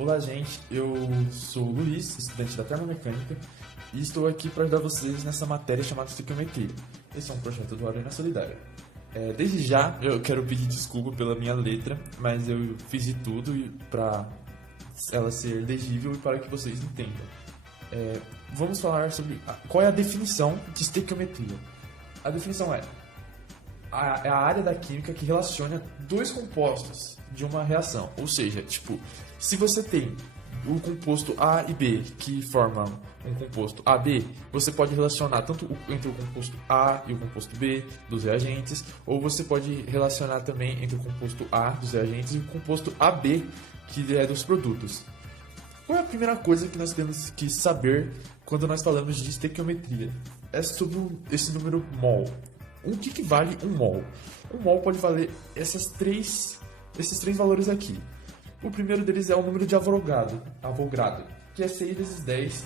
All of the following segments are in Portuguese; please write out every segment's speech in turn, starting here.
Olá, gente. Eu sou o Luiz, estudante da Termomecânica, e estou aqui para ajudar vocês nessa matéria chamada estequiometria. Esse é um projeto do Arena Solidária. Desde já, eu quero pedir desculpa pela minha letra, mas eu fiz de tudo para ela ser legível e para que vocês entendam. Vamos falar sobre qual é a definição de estequiometria. A definição é a área da química que relaciona dois compostos de uma reação. Ou seja, se você tem o composto A e B que formam um composto AB, você pode relacionar tanto entre o composto A e o composto B dos reagentes, ou você pode relacionar também entre o composto A dos reagentes e o composto AB, que é dos produtos. Qual é a primeira coisa que nós temos que saber quando nós falamos de estequiometria? É sobre esse número mol. O que vale um mol? Um mol pode valer esses três valores aqui. O primeiro deles é o número de Avogadro, que é 6 vezes 10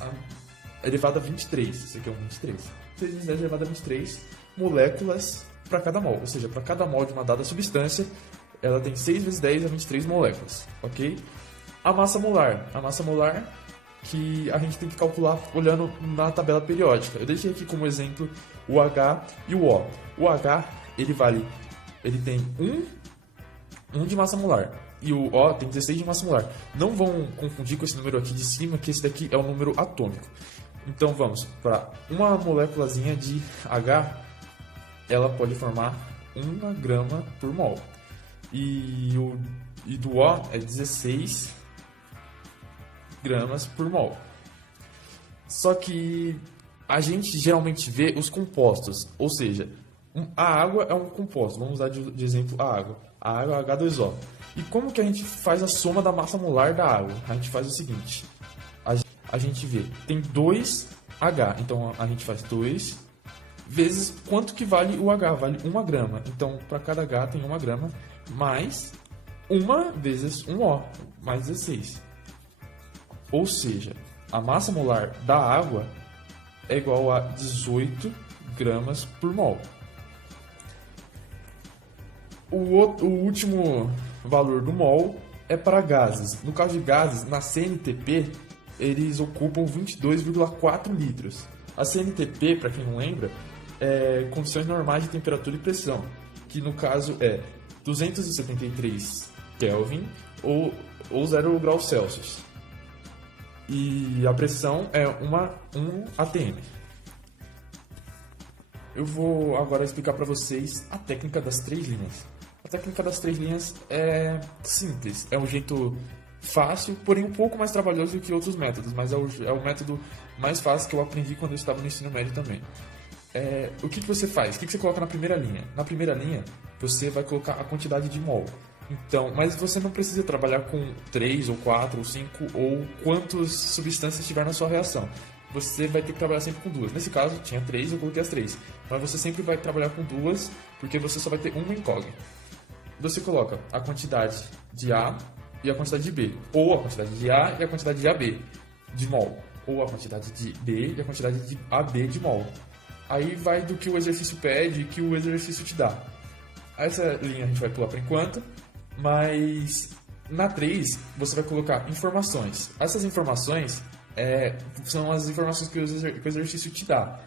elevado a 23. Isso aqui é um 23. 6 vezes 10 elevado a 23 moléculas para cada mol. Ou seja, para cada mol de uma dada substância, ela tem 6 vezes 10 a 23 moléculas. Ok? A massa molar que a gente tem que calcular olhando na tabela periódica. Eu deixei aqui como exemplo o H e o O. O H, ele tem 1 de massa molar. E o O tem 16 de massa molar. Não vão confundir com esse número aqui de cima, que esse daqui é o número atômico. Então vamos para uma moléculazinha de H, ela pode formar 1 grama por mol. E do O é 16 gramas por mol. Só que a gente geralmente vê os compostos, ou seja, a água é um composto. Vamos usar de exemplo a água. A água é H2O. E como que a gente faz a soma da massa molar da água? A gente faz o seguinte: a gente vê, tem 2H, então a gente faz 2 vezes quanto que vale o H? Vale 1 grama. Então, para cada H tem 1 grama, mais 1 vezes 1O, mais 16. Ou seja, a massa molar da água é igual a 18 gramas por mol. O último valor do mol é para gases. No caso de gases, na CNTP, eles ocupam 22,4 litros. A CNTP, para quem não lembra, é condições normais de temperatura e pressão, que no caso é 273 Kelvin ou 0 graus Celsius. E a pressão é 1 atm. Eu vou agora explicar para vocês a técnica das 3 linhas. A técnica das 3 linhas é simples, é um jeito fácil, porém um pouco mais trabalhoso do que outros métodos, mas é o método mais fácil que eu aprendi quando eu estava no ensino médio também. O que você faz? O que você coloca na primeira linha? Na primeira linha, você vai colocar a quantidade de mol. Então, mas você não precisa trabalhar com 3 ou 4 ou 5 ou quantas substâncias tiver na sua reação. Você vai ter que trabalhar sempre com 2. Nesse caso, tinha 3, eu coloquei as 3. Mas você sempre vai trabalhar com 2, porque você só vai ter uma incógnita. Você coloca a quantidade de A e a quantidade de B. Ou a quantidade de A e a quantidade de AB de mol. Ou a quantidade de B e a quantidade de AB de mol. Aí vai do que o exercício pede e que o exercício te dá. Essa linha a gente vai pular por enquanto. Mas na 3 você vai colocar informações. Essas informações são as informações que o exercício te dá.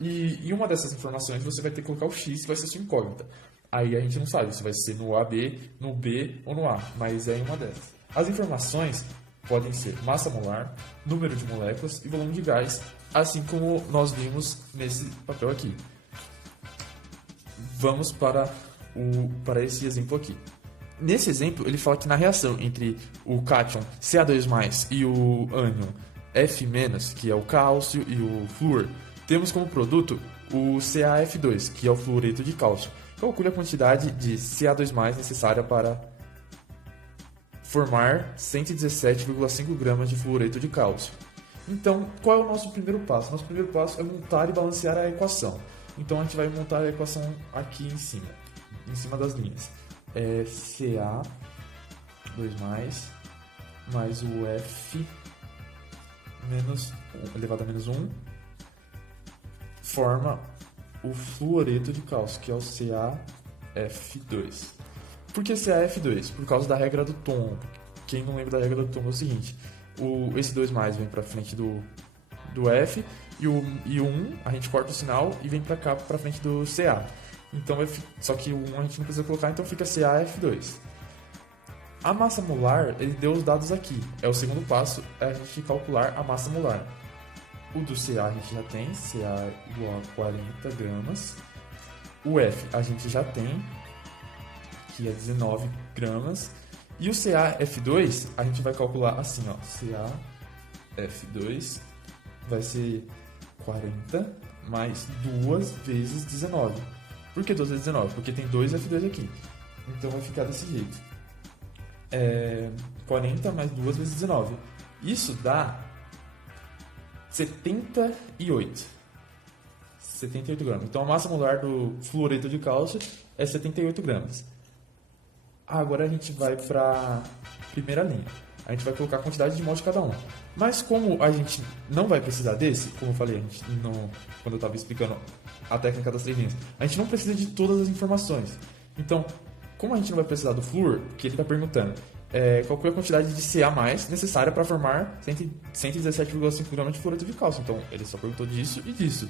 E uma dessas informações você vai ter que colocar o X, que vai ser sua incógnita. Aí a gente não sabe se vai ser no AB, no B ou no A, mas é em uma dessas. As informações podem ser massa molar, número de moléculas e volume de gás, assim como nós vimos nesse papel aqui. Vamos para esse exemplo aqui. Nesse exemplo, ele fala que na reação entre o cátion Ca2+, e o ânion F-, que é o cálcio, e o flúor, temos como produto o CaF2, que é o fluoreto de cálcio. Calcule a quantidade de Ca2+ necessária para formar 117,5 gramas de fluoreto de cálcio. Então, qual é o nosso primeiro passo? Nosso primeiro passo é montar e balancear a equação. Então, a gente vai montar a equação aqui em cima das linhas. Ca2+, mais o F elevado a menos 1 forma o fluoreto de cálcio, que é o CaF2. Por que CaF2? Por causa da regra do Thom, quem não lembra da regra do túmulo é o seguinte, esse 2 mais vem pra frente do F, e o 1 a gente corta o sinal e vem pra cá, pra frente do CA. Então só que o 1 a gente não precisa colocar, então fica CaF2. A massa molar, ele deu os dados aqui. É o segundo passo, é a gente calcular a massa molar. O do CA a gente já tem, CA igual a 40 gramas. O F a gente já tem, que é 19 gramas. E o CaF2 a gente vai calcular assim, ó. CaF2 vai ser 40 mais 2 vezes 19. Por que 2 vezes 19? Porque tem 2 F2 aqui. Então vai ficar desse jeito. 40 mais 2 vezes 19. Isso dá 78. 78 gramas. Então a massa molar do fluoreto de cálcio é 78 gramas. Agora a gente vai para a primeira linha. A gente vai colocar a quantidade de mol de cada um. Mas como a gente não vai precisar desse, como eu falei quando eu estava explicando a técnica das 3 linhas, a gente não precisa de todas as informações. Então, como a gente não vai precisar do flúor, que ele está perguntando, qual é a quantidade de Ca+ necessária para formar 117,5 gramas de fluoreto de cálcio. Então, ele só perguntou disso e disso,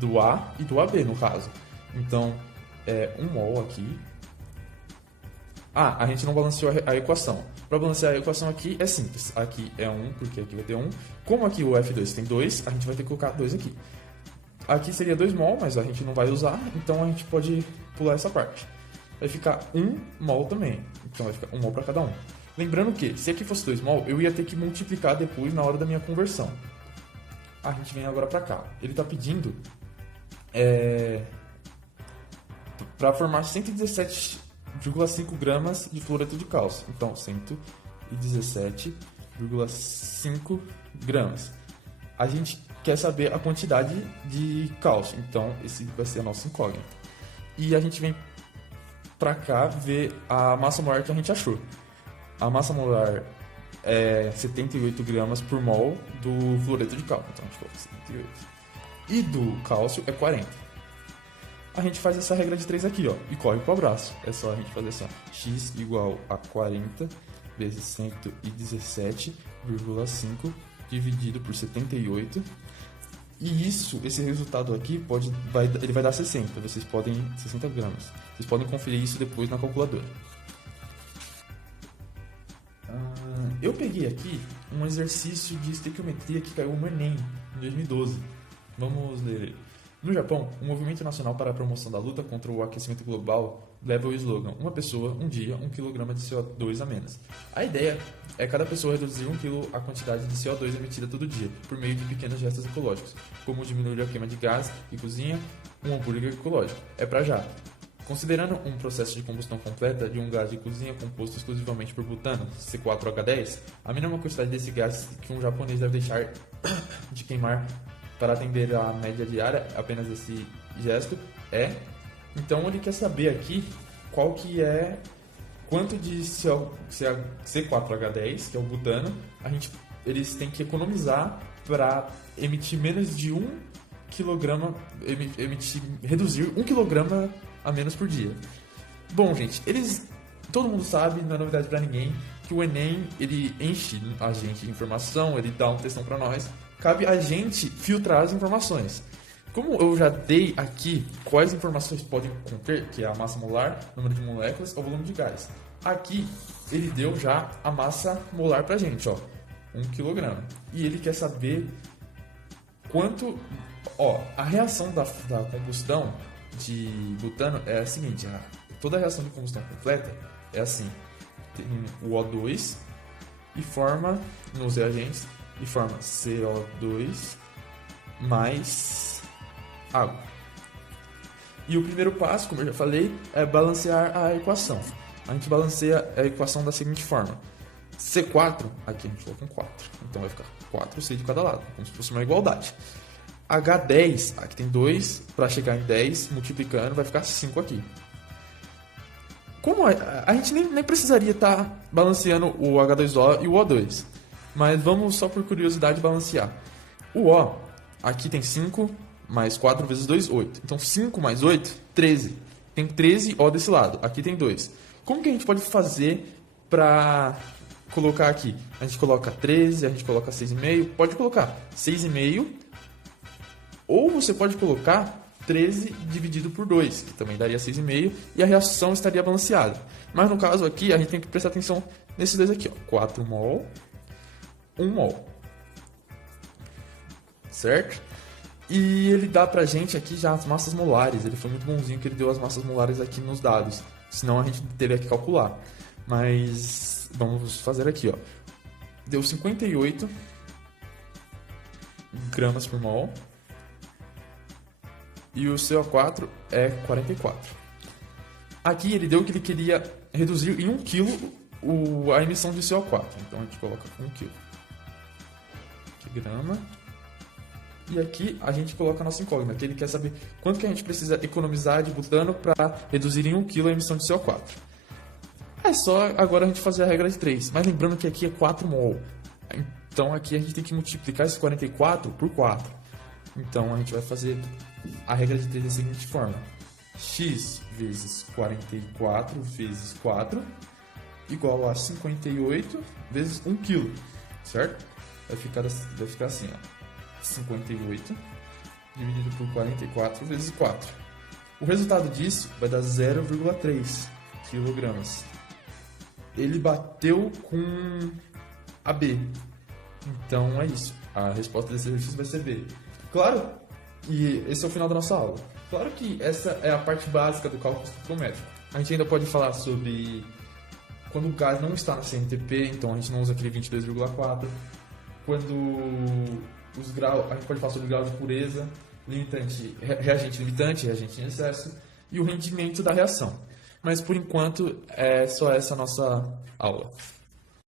do A e do AB, no caso. Então, 1 mol aqui. A gente não balanceou a equação. Para balancear a equação aqui é simples. Aqui é 1, porque aqui vai ter 1. Como aqui o F2 tem 2, a gente vai ter que colocar 2 aqui. Aqui seria 2 mol, mas a gente não vai usar, então a gente pode pular essa parte. Vai ficar 1 mol também. Então vai ficar 1 mol para cada um. Lembrando que, se aqui fosse 2 mol, eu ia ter que multiplicar depois na hora da minha conversão. A gente vem agora para cá. Ele está pedindo para formar 117,5 gramas de fluoreto de cálcio. Então, 117,5 gramas. A gente quer saber a quantidade de cálcio. Então, esse vai ser a nossa incógnita. E a gente vem para cá ver a massa molar que a gente achou. A massa molar é 78 gramas por mol do fluoreto de cálcio. Então, a gente coloca 78. E do cálcio é 40. A gente faz essa regra de 3 aqui, ó, e corre para o braço. É só a gente fazer assim, ó, x igual a 40 vezes 117,5 dividido por 78. E esse resultado aqui ele vai dar 60. 60 gramas. Vocês podem conferir isso depois na calculadora. Eu peguei aqui um exercício de estequiometria que caiu no Enem em 2012. Vamos ler ele. No Japão, o Movimento Nacional para a Promoção da Luta contra o Aquecimento Global leva o slogan "Uma pessoa, um dia, 1 kg de CO2 a menos". A ideia é cada pessoa reduzir 1 kg a quantidade de CO2 emitida todo dia, por meio de pequenos gestos ecológicos, como diminuir a queima de gás e cozinha, um hambúrguer ecológico. É pra já. Considerando um processo de combustão completa de um gás de cozinha composto exclusivamente por butano, C4H10, a mínima quantidade desse gás que um japonês deve deixar de queimar para atender a média diária, apenas esse gesto, Então ele quer saber aqui quanto de C4H10, que é o butano, eles têm que economizar para emitir menos de 1 kg, reduzir 1 kg a menos por dia. Bom, gente, todo mundo sabe, não é novidade para ninguém, que o Enem, ele enche a gente de informação, ele dá um textão para nós, cabe a gente filtrar as informações. Como eu já dei aqui quais informações podem conter, que é a massa molar, número de moléculas ou volume de gás. Aqui ele deu já a massa molar pra gente, ó, 1 kg. E ele quer saber quanto, a reação da combustão de butano é a seguinte, toda a reação de combustão completa é assim, tem o O2 e forma, nos reagentes, e forma CO2 mais água. E o primeiro passo, como eu já falei, é balancear a equação. A gente balanceia a equação da seguinte forma. C4, aqui a gente coloca um 4. Então vai ficar 4C de cada lado, como se fosse uma igualdade. H10, aqui tem 2, para chegar em 10, multiplicando, vai ficar 5 aqui. Como a gente nem precisaria estar balanceando o H2O e o O2. Mas vamos só por curiosidade balancear. O O, aqui tem 5, mais 4 vezes 2, 8. Então 5 mais 8, 13. Tem 13 O desse lado, aqui tem 2. Como que a gente pode fazer para colocar aqui? A gente coloca 13, a gente coloca 6,5. Pode colocar 6,5. Ou você pode colocar 13 dividido por 2, que também daria 6,5. E a reação estaria balanceada. Mas no caso aqui, a gente tem que prestar atenção nesses dois aqui. Ó, 4 mol, 1 mol. Certo? E ele dá pra gente aqui já as massas molares. Ele foi muito bonzinho que ele deu as massas molares aqui nos dados. Senão a gente teria que calcular. Mas vamos fazer aqui, ó. Deu 58 gramas por mol. E o CO4 é 44. Aqui ele deu que ele queria reduzir em 1 kg a emissão de CO4. Então a gente coloca 1 kg. Aqui, grama. E aqui a gente coloca a nossa incógnita, que ele quer saber quanto que a gente precisa economizar de butano para reduzir em 1 kg a emissão de CO4. É só agora a gente fazer a regra de 3. Mas lembrando que aqui é 4 mol. Então aqui a gente tem que multiplicar esse 44 por 4. Então a gente vai fazer a regra de 3 da seguinte forma. X vezes 44 vezes 4 igual a 58 vezes 1 kg. Certo? Vai ficar assim, ó. 58 dividido por 44 vezes 4. O resultado disso vai dar 0,3 kg. Ele bateu com a B. Então é isso. A resposta desse exercício vai ser B. Claro que esse é o final da nossa aula. Claro que essa é a parte básica do cálculo estoicométrico. A gente ainda pode falar sobre quando o gás não está na CNTP, então a gente não usa aquele 22,4. Quando os graus, a gente pode falar sobre grau de pureza, limitante, reagente limitante, reagente em excesso e o rendimento da reação. Mas por enquanto é só essa a nossa aula.